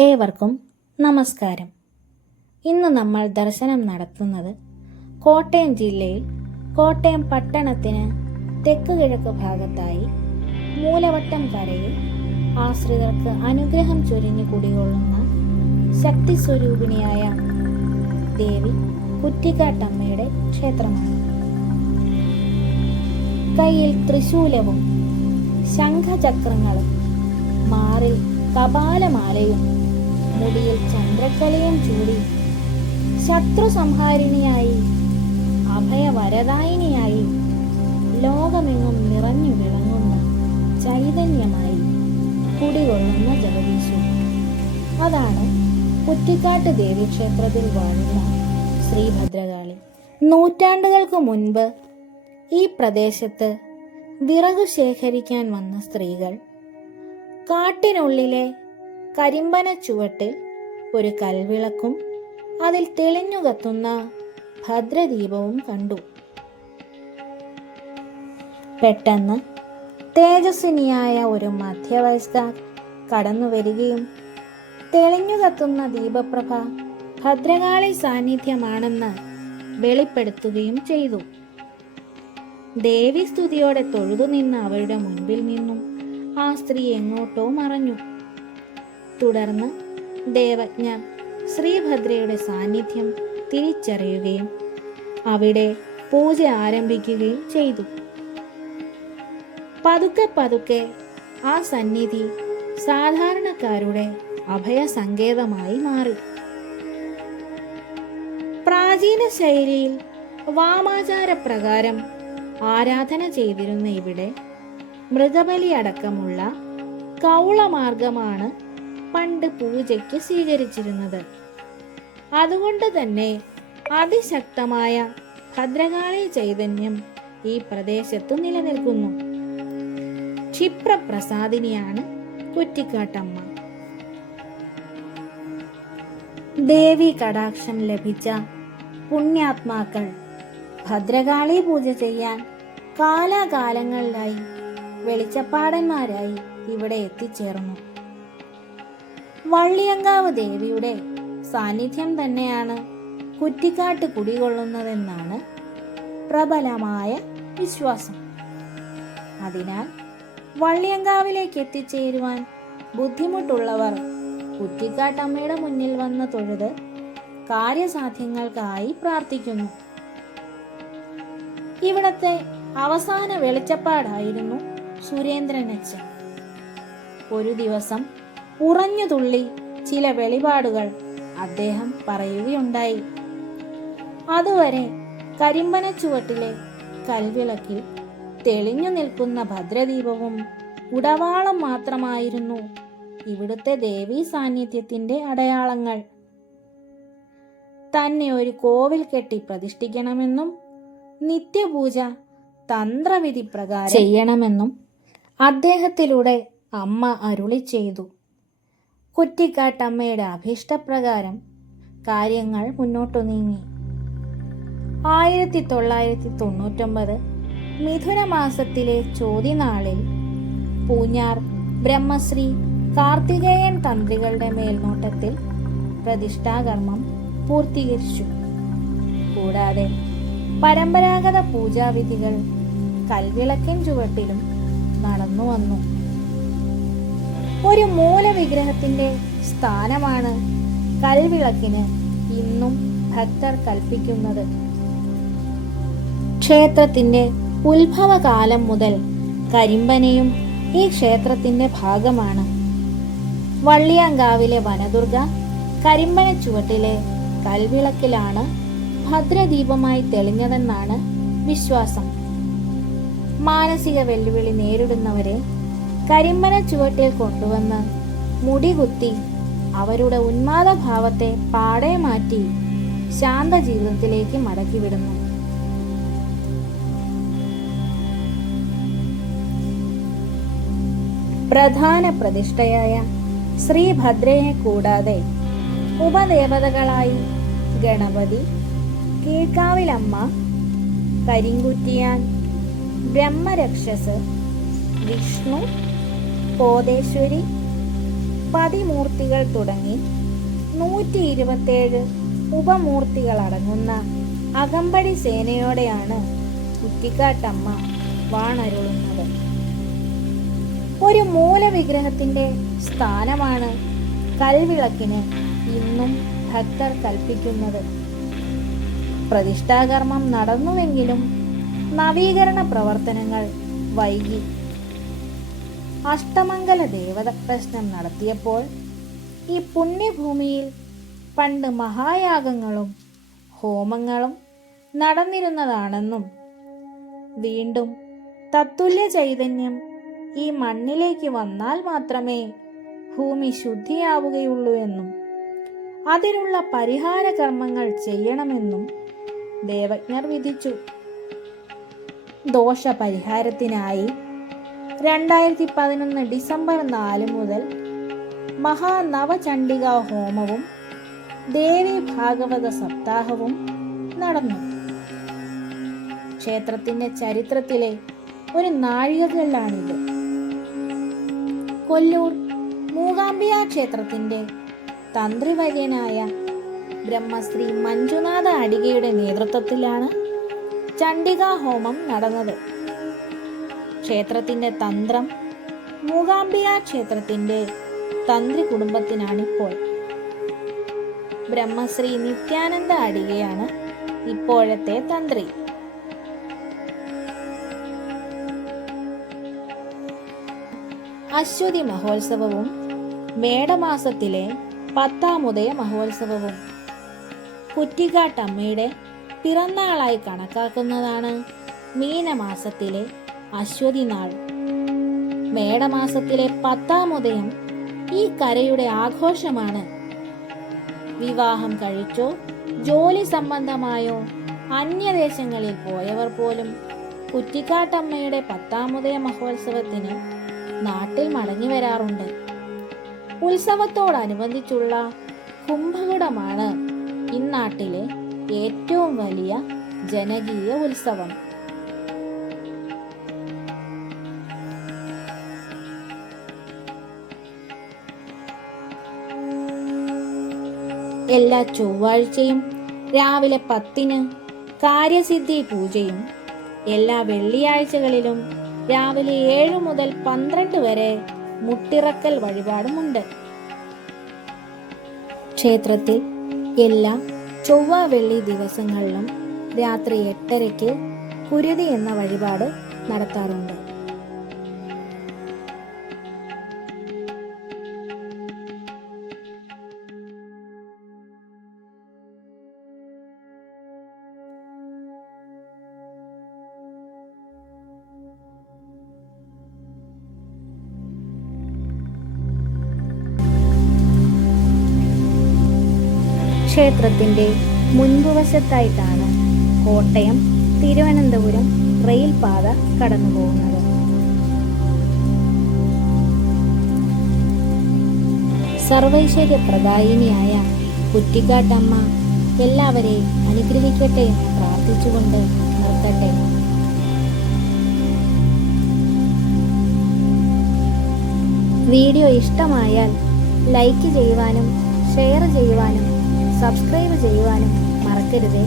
ഏവർക്കും നമസ്കാരം. ഇന്ന് നമ്മൾ ദർശനം നടത്തുന്നത് കോട്ടയം ജില്ലയിൽ കോട്ടയം പട്ടണത്തിന് തെക്ക് കിഴക്ക് ഭാഗത്തായി മൂലവട്ടം കരയിൽ ആശ്രിതർക്ക് അനുഗ്രഹം ചൊരിഞ്ഞു കുടികൊള്ളുന്ന ശക്തി സ്വരൂപിണിയായ ദേവി കുറ്റിക്കാട്ടമ്മയുടെ ക്ഷേത്രമാണ്. കയ്യിൽ ത്രിശൂലവും ശംഖചക്രങ്ങളും മാറിൽ കപാലമാലയും മുടിയിൽ ചന്ദ്രക്കലയും ചൂടി ശത്രു സംഹാരിണിയായി അഭയവരദായിനിയായി ലോകമെങ്ങും നിറഞ്ഞു വിളങ്ങുന്ന ചൈതന്യമായി കുടികൊള്ളുന്ന ജഗദീശ്വരി. അതാണ് കുറ്റിക്കാട്ട് ദേവീക്ഷേത്രത്തിൽ വാഴുന്ന ശ്രീഭദ്രകാളി. നൂറ്റാണ്ടുകൾക്ക് മുൻപ് ഈ പ്രദേശത്ത് വിറകു ശേഖരിക്കാൻ വന്ന സ്ത്രീകൾ കാട്ടിനുള്ളിലെ കരിമ്പന ചുവട്ടിൽ ഒരു കൽവിളക്കും അതിൽ തെളിഞ്ഞു കത്തുന്ന ഭദ്രദീപവും കണ്ടു. പെട്ടെന്ന് തേജസ്വിനിയായ ഒരു മധ്യവയസ്ക കടന്നു വരികയും തെളിഞ്ഞു കത്തുന്ന ദീപപ്രഭ ഭദ്രകാളി സാന്നിധ്യമാണെന്ന് വെളിപ്പെടുത്തുകയും ചെയ്തു. ദേവീസ്തുതിയോടെ തൊഴുതു നിന്ന അവരുടെ മുൻപിൽ നിന്നും ആ സ്ത്രീ എങ്ങോട്ടോ മറഞ്ഞു. തുടർന്ന് ദേവജ്ഞ ശ്രീഭദ്രയുടെ സാന്നിധ്യം തിരിച്ചറിയുകയും അവിടെ പൂജ ആരംഭിക്കുകയും ചെയ്തു. പതുക്കെ പതുക്കെ ആ സന്നിധി സാധാരണക്കാരുടെ അഭയസങ്കേതമായി മാറി. പ്രാചീന ശൈലിയിൽ വാമാചാരപ്രകാരം ആരാധന ചെയ്തിരുന്ന ഇവിടെ മൃഗബലി അടക്കമുള്ള കൗളമാർഗമാണ് പണ്ട് പൂജയ്ക്ക് സ്വീകരിച്ചിരുന്നത്. അതുകൊണ്ട് തന്നെ അതിശക്തമായ ഭദ്രകാളി ചൈതന്യം ഈ പ്രദേശത്തു നിലനിൽക്കുന്നു. ക്ഷിപ്രപ്രസാദിനിയാണ് കുറ്റിക്കാട്ടമ്മ. ദേവി കടാക്ഷം ലഭിച്ച പുണ്യാത്മാക്കൾ ഭദ്രകാളി പൂജ ചെയ്യാൻ കാലാകാലങ്ങളിലായി വെളിച്ചപ്പാടന്മാരായി ഇവിടെ എത്തിച്ചേർന്നു. വള്ളിയങ്കാവ് ദേവിയുടെ സാന്നിധ്യം തന്നെയാണ് കുറ്റിക്കാട്ട് കുടികൊള്ളുന്നതെന്നാണ് പ്രബലമായ വിശ്വാസം. അതിനാൽ വള്ളിയങ്കാവിലേക്ക് എത്തിച്ചേരുവാൻ ബുദ്ധിമുട്ടുള്ളവർ കുറ്റിക്കാട്ടമ്മയുടെ മുന്നിൽ വന്ന് തൊഴുത് കാര്യസാധ്യങ്ങൾക്കായി പ്രാർത്ഥിക്കുന്നു. ഇവിടത്തെ അവസാന വെളിച്ചപ്പാടായിരുന്നു സുരേന്ദ്രനച്ഛൻ. ഒരു ദിവസം ഉറഞ്ഞു തുള്ളി ചില വെളിപാടുകൾ അദ്ദേഹം പറയുകയുണ്ടായി. അതുവരെ കരിമ്പന ചുവട്ടിലെ കൽവിളക്കിൽ തെളിഞ്ഞു നിൽക്കുന്ന ഭദ്രദീപവും ഉടവാളം മാത്രമായിരുന്നു ഇവിടുത്തെ ദേവീ സാന്നിധ്യത്തിന്റെ അടയാളങ്ങൾ. തന്നെ ഒരു കോവിൽ കെട്ടി പ്രതിഷ്ഠിക്കണമെന്നും നിത്യപൂജ തന്ത്രവിധി പ്രകാരം ചെയ്യണമെന്നും അദ്ദേഹത്തിലൂടെ അമ്മ അരുളി ചെയ്തു. കുറ്റിക്കാട്ടമ്മയുടെ അഭീഷ്ടപ്രകാരം കാര്യങ്ങൾ മുന്നോട്ടു നീങ്ങി. 1999 മിഥുന മാസത്തിലെ ചോതിനാളിൽ പൂഞ്ഞാർ ബ്രഹ്മശ്രീ കാർത്തികേയൻ തന്ത്രികളുടെ മേൽനോട്ടത്തിൽ പ്രതിഷ്ഠാകർമ്മം പൂർത്തീകരിച്ചു. കൂടാതെ പരമ്പരാഗത പൂജാവിധികൾ കൽവിളക്കിൻ ചുവട്ടിലും നടന്നു വന്നു. ഒരു മൂലവിഗ്രഹത്തിന്റെ സ്ഥാനമാണ് കൽവിളക്കിന് ഇന്നും ഭക്തർ കൽപ്പിക്കുന്നത്. ക്ഷേത്രത്തിന്റെ ഉത്ഭവകാലം മുതൽ കരിമ്പനയും ഈ ക്ഷേത്രത്തിന്റെ ഭാഗമാണ്. വള്ളിയാങ്കാവിലെ വനദുർഗ കരിമ്പന ചുവട്ടിലെ കൽവിളക്കിലാണ് ഭദ്രദീപമായി തെളിഞ്ഞതെന്നാണ് വിശ്വാസം. മാനസിക വെല്ലുവിളി നേരിടുന്നവരെ കരിമ്പന ചുവട്ടിൽ കൊണ്ടുവന്ന് മുടികുത്തി അവരുടെ ഉന്മാദഭാവത്തെ പാടെ മാറ്റി ശാന്ത ജീവിതത്തിലേക്ക് മടക്കിവിടുന്നു. പ്രധാന പ്രതിഷ്ഠയായ ശ്രീഭദ്രയെ കൂടാതെ ഉപദേവതകളായി ഗണപതി, കീഴ്ക്കാവിലമ്മ, കരിങ്കുറ്റിയാൻ, ബ്രഹ്മരക്ഷസ്, വിഷ്ണു, കോതേശ്വരി, പതിമൂർത്തികൾ തുടങ്ങി 127 ഉപമൂർത്തികൾ അടങ്ങുന്ന അകമ്പടി സേനയോടെയാണ് കുറ്റിക്കാട്ടമ്മ വാണരുളുന്നത്. ഒരു മൂലവിഗ്രഹത്തിന്റെ സ്ഥാനമാണ് കൽവിളക്കിന് ഇന്നും ഭക്തർ കൽപ്പിക്കുന്നത്. പ്രതിഷ്ഠാകർമ്മം നടന്നുവെങ്കിലും നവീകരണ പ്രവർത്തനങ്ങൾ വൈകി. അഷ്ടമംഗല ദേവത പ്രശ്നം നടത്തിയപ്പോൾ ഈ പുണ്യഭൂമിയിൽ പണ്ട് മഹായാഗങ്ങളും ഹോമങ്ങളും നടന്നിരുന്നതാണെന്നും വീണ്ടും തത്തുല്യ ചൈതന്യം ഈ മണ്ണിലേക്ക് വന്നാൽ മാത്രമേ ഭൂമി ശുദ്ധിയാവുകയുള്ളൂ എന്നും അതിനുള്ള പരിഹാര കർമ്മങ്ങൾ ചെയ്യണമെന്നും ദേവജ്ഞർ വിധിച്ചു. ദോഷപരിഹാരത്തിനായി 2011 ഡിസംബർ 4 മുതൽ മഹാനവചണ്ഡികാ ഹോമവും ദേവി ഭാഗവത സപ്താഹവും നടന്നു. ക്ഷേത്രത്തിന്റെ ചരിത്രത്തിലെ ഒരു നാഴികക്കല്ലാണിത്. കൊല്ലൂർ മൂകാംബിക ക്ഷേത്രത്തിന്റെ തന്ത്രിവര്യനായ ബ്രഹ്മശ്രീ മഞ്ജുനാഥ അടികയുടെ നേതൃത്വത്തിലാണ് ചണ്ഡികാ ഹോമം നടന്നത്. ക്ഷേത്രത്തിന്റെ തന്ത്രം മൂകാംബിക ക്ഷേത്രത്തിന്റെ തന്ത്രി കുടുംബത്തിനാണിപ്പോൾ. ബ്രഹ്മശ്രീ നിത്യാനന്ദ അടികയാണ് ഇപ്പോഴത്തെ തന്ത്രി. അശ്വതി മഹോത്സവവും മേടമാസത്തിലെ 10ാം ഉദയ മഹോത്സവവും കുറ്റിക്കാട്ടമ്മയുടെ പിറന്നാളായി കണക്കാക്കുന്നതാണ് മീനമാസത്തിലെ അശ്വതി നാൾ. മേടമാസത്തിലെ 10ാം ഉദയം ഈ കരയുടെ ആഘോഷമാണ്. വിവാഹം കഴിച്ചോ ജോലി സംബന്ധമായോ അന്യദേശങ്ങളിൽ പോയവർ പോലും കുറ്റിക്കാട്ടമ്മയുടെ 10ാം ഉദയ മഹോത്സവത്തിന് നാട്ടിൽ മടങ്ങി വരാറുണ്ട്. ഉത്സവത്തോടനുബന്ധിച്ചുള്ള കുംഭകുടമാണ് ഇന്നാട്ടിലെ ഏറ്റവും വലിയ ജനകീയ ഉത്സവം. എല്ലാ ചൊവ്വാഴ്ചയും രാവിലെ 10-ന് കാര്യസിദ്ധി പൂജയും എല്ലാ വെള്ളിയാഴ്ചകളിലും രാവിലെ 7 മുതൽ 12 വരെ മുട്ടിറക്കൽ വഴിപാടുമുണ്ട്. ക്ഷേത്രത്തിൽ എല്ലാ ചൊവ്വ വെള്ളി ദിവസങ്ങളിലും രാത്രി 8:30-ക്ക് കുരുതി എന്ന വഴിപാട് നടത്താറുണ്ട്. ക്ഷേത്രത്തിന്റെ മുൻപുവശത്തായിട്ടാണ് കോട്ടയം തിരുവനന്തപുരം റെയിൽ പാത കടന്നുപോകുന്നത്. സർവൈശ്വര്യപ്രദായിനിയായ കുറ്റിക്കാട്ടമ്മ എല്ലാവരെയും അനുഗ്രഹിക്കട്ടെ എന്ന് പ്രാർത്ഥിച്ചുകൊണ്ട് നിർത്തട്ടെ. വീഡിയോ ഇഷ്ടമായാൽ ലൈക്ക് ചെയ്യുവാനും ഷെയർ ചെയ്യുവാനും സബ്സ്ക്രൈബ് ചെയ്യുവാനും മറക്കരുതേ.